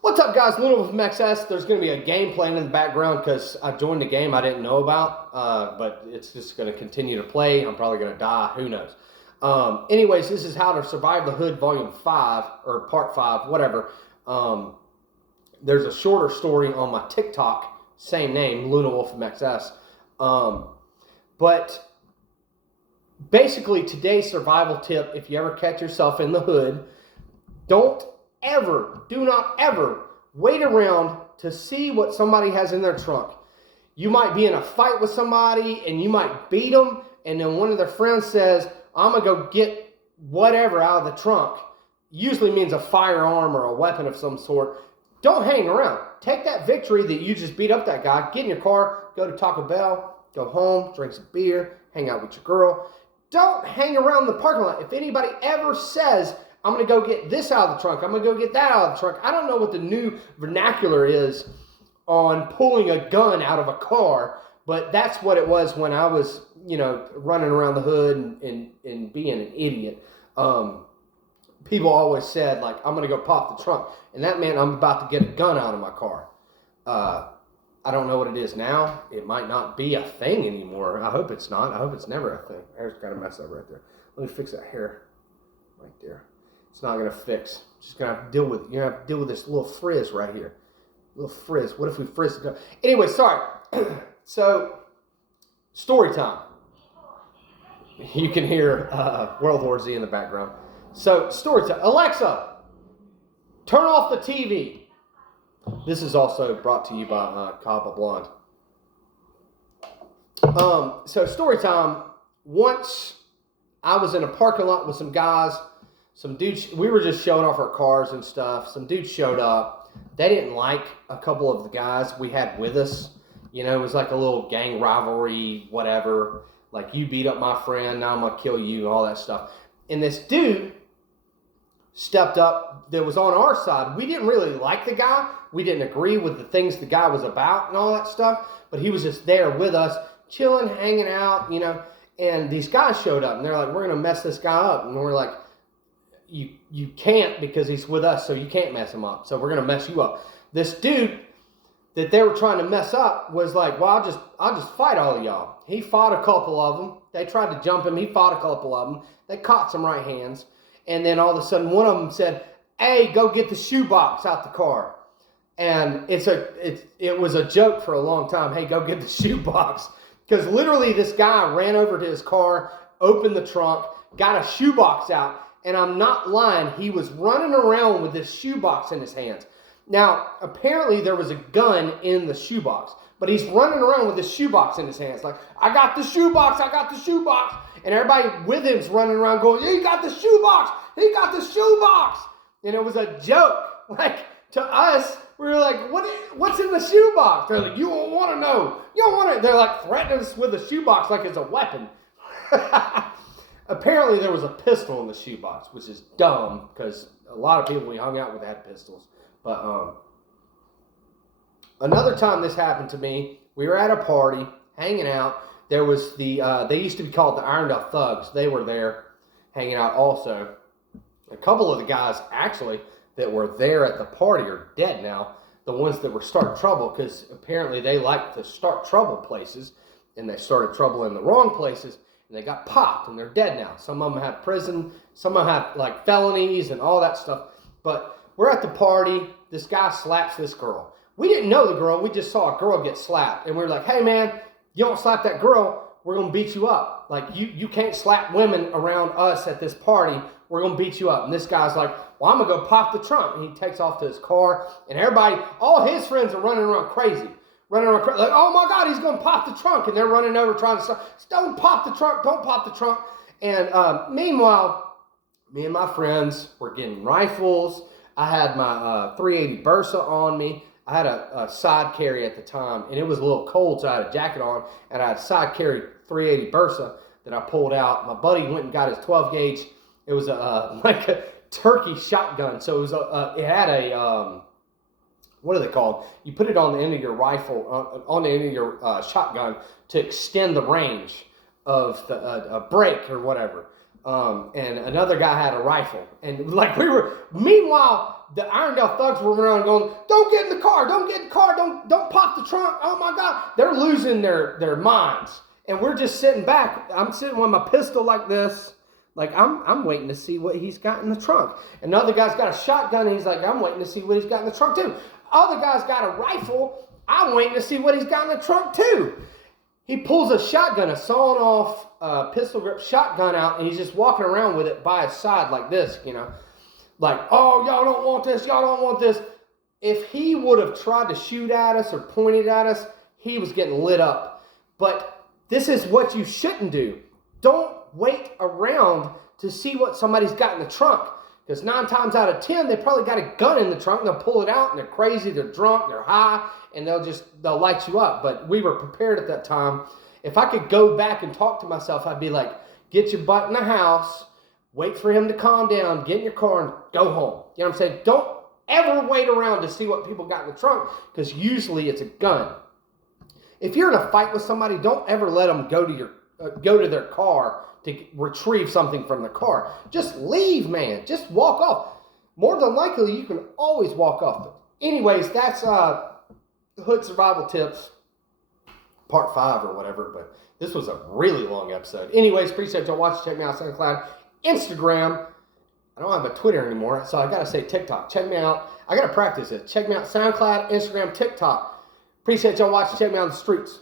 What's up, guys? Little from XS. There's going to be a game playing in the background because I joined a game I didn't know about, but it's just going to continue to play. I'm probably going to die. Who knows? Anyways, this is How to Survive the Hood Volume 5, or Part 5, whatever. There's a shorter story on my TikTok, same name, Luna Wolf from XS. But basically, today's survival tip, if you ever catch yourself in the hood, do not ever wait around to see what somebody has in their trunk. You might be in a fight with somebody and you might beat them, and then one of their friends says, I'm going to go get whatever out of the trunk. Usually means a firearm or a weapon of some sort. Don't hang around. Take that victory that you just beat up that guy, get in your car, go to Taco Bell, go home, drink some beer, hang out with your girl. Don't hang around the parking lot. If anybody ever says, I'm going to go get this out of the trunk, I'm going to go get that out of the trunk. I don't know what the new vernacular is on pulling a gun out of a car, but that's what it was when I was, running around the hood and being an idiot. People always said, like, I'm going to go pop the trunk, and that meant I'm about to get a gun out of my car. I don't know what it is now. It might not be a thing anymore. I hope it's not. I hope it's never a thing. Hair's got a mess up right there. Let me fix that hair right there. It's not going to fix. Just going to have to deal with, you're going to have to deal with this little frizz right here. Little frizz. What if we frizz it? Anyway, sorry. So, story time. You can hear World War Z in the background. So, story time. Alexa, turn off the TV. This is also brought to you by Cava Blonde. So, story time. Once I was in a parking lot with some guys. Some dudes, we were just showing off our cars and stuff. Some dudes showed up. They didn't like a couple of the guys we had with us. It was like a little gang rivalry, whatever. Like, you beat up my friend, now I'm going to kill you, and all that stuff. And this dude stepped up that was on our side. We didn't really like the guy. We didn't agree with the things the guy was about and all that stuff. But he was just there with us, chilling, hanging out, And these guys showed up, and they're like, we're going to mess this guy up. And we're like, you can't, because he's with us, so you can't mess him up. So we're going to mess you up. This dude that they were trying to mess up was like, well, I'll just fight all of y'all. He fought a couple of them. They tried to jump him. He fought a couple of them. They caught some right hands. And then all of a sudden, one of them said, hey, go get the shoebox out the car. And it was a joke for a long time. Hey, go get the shoebox. Because literally this guy ran over to his car, opened the trunk, got a shoebox out. And I'm not lying, he was running around with this shoebox in his hands. Now, apparently there was a gun in the shoebox, but he's running around with this shoebox in his hands. Like, I got the shoebox, I got the shoebox. And everybody with him's running around going, he got the shoebox, he got the shoebox. And it was a joke. Like, to us, we were like, what's in the shoebox? They're like, you don't want to know. You don't want to. They're like threatening us with a shoebox like it's a weapon. Apparently, there was a pistol in the shoebox, which is dumb because a lot of people we hung out with had pistols. But another time this happened to me, we were at a party, hanging out. There was they used to be called the Irondale Thugs. They were there hanging out also. A couple of the guys, actually, that were there at the party are dead now. The ones that were starting trouble, because apparently they like to start trouble places, and they started trouble in the wrong places. And they got popped, and they're dead now. Some of them have prison. Some of them have, like, felonies and all that stuff. But we're at the party. This guy slaps this girl. We didn't know the girl. We just saw a girl get slapped. And we were like, hey, man, you don't slap that girl, we're going to beat you up. Like, you can't slap women around us at this party. We're going to beat you up. And this guy's like, well, I'm going to go pop the trunk. And he takes off to his car. And everybody, all his friends are running around crazy. Running around like, oh my God, he's going to pop the trunk. And they're running over trying to stop. Don't pop the trunk. Don't pop the trunk. And meanwhile, me and my friends were getting rifles. I had my 380 Bursa on me. I had a side carry at the time, and it was a little cold, so I had a jacket on. And I had a side carry 380 Bursa that I pulled out. My buddy went and got his 12 gauge. It was like a turkey shotgun. So it was it had a what are they called? You put it on the end of your rifle, on the end of your shotgun to extend the range of a break or whatever. And another guy had a rifle. And like meanwhile, the Irondale thugs were around going, don't get in the car, don't get in the car, don't pop the trunk. Oh my God. They're losing their minds. And we're just sitting back. I'm sitting with my pistol like this. Like, I'm waiting to see what he's got in the trunk. And the other guy's got a shotgun, and he's like, I'm waiting to see what he's got in the trunk, too. Other guy's got a rifle. I'm waiting to see what he's got in the trunk, too. He pulls a shotgun, a sawn-off pistol grip shotgun out, and he's just walking around with it by his side like this, you know. Like, oh, y'all don't want this, y'all don't want this. If he would have tried to shoot at us or pointed at us, he was getting lit up. But this is what you shouldn't do. Don't wait around to see what somebody's got in the trunk. Because 9 times out of 10, they probably got a gun in the trunk. They'll pull it out, and they're crazy, they're drunk, they're high, and they'll light you up. But we were prepared at that time. If I could go back and talk to myself, I'd be like, get your butt in the house, wait for him to calm down, get in your car, and go home. You know what I'm saying? Don't ever wait around to see what people got in the trunk, because usually it's a gun. If you're in a fight with somebody, don't ever let them go to their car to retrieve something from the car. Just leave, man. Just walk off. More than likely, you can always walk off. But anyways, that's Hood Survival Tips, part 5 or whatever. But this was a really long episode. Anyways, appreciate y'all watching. Check me out on SoundCloud, Instagram. I don't have a Twitter anymore, so I got to say TikTok. Check me out. I got to practice it. Check me out SoundCloud, Instagram, TikTok. Appreciate y'all watching. Check me out on the streets.